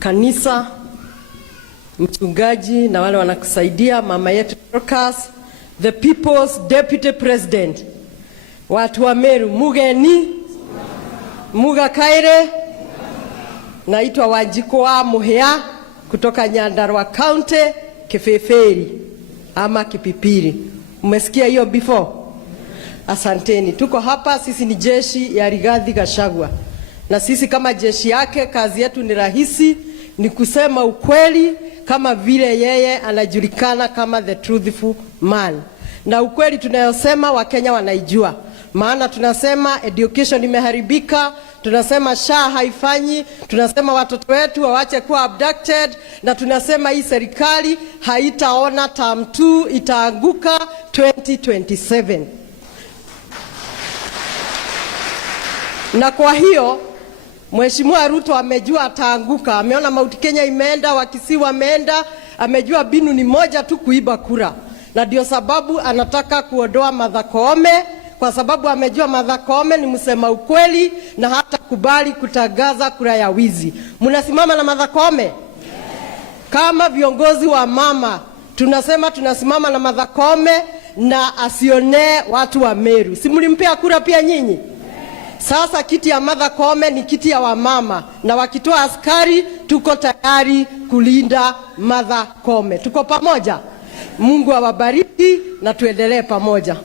kanisa, mchungaji na wale wanakusaidia, mama yetu Dorcas, the people's deputy president, watu wa Meru, mugeni, mugakaire, naitwa Wanjiko wa Muhia kutoka Nyandarua County, Kefeferi ama Kipipiri. Umesikia hiyo before? Asanteni. Tuko hapa, sisi ni jeshi ya Rigathi Gachagua. Na sisi kama jeshi yake, kazi yetu ni rahisi, ni kusema ukweli kama vile yeye anajulikana kama the truthful man. Na ukweli tunayosema Wakenya wanaijua. Maana tunasema education imeharibika, tunasema SHA haifanyi, tunasema watoto wetu waache kuwa abducted, na tunasema hii serikali haitaona term 2, itaanguka 2027. Na kwa hiyo Mheshimiwa Ruto amejua ataanguka, ameona Mount Kenya imeenda, Wakisii wameenda, amejua binu ni moja tu, kuiba kura. Na ndio sababu anataka kuondoa Martha Koome, kwa sababu amejua Martha Koome ni msema ukweli na hata kubali kutangaza kura ya wizi. Mnasimama na Martha Koome? Yes. Kama viongozi wa mama tunasema tunasimama na Martha Koome na asionee watu wa Meru. Si mlimpea kura pia nyinyi? Sasa kiti ya Martha Koome ni kiti ya wamama, na wakitoa askari tuko tayari kulinda Martha Koome. Tuko pamoja. Mungu awabariki na tuendelee pamoja.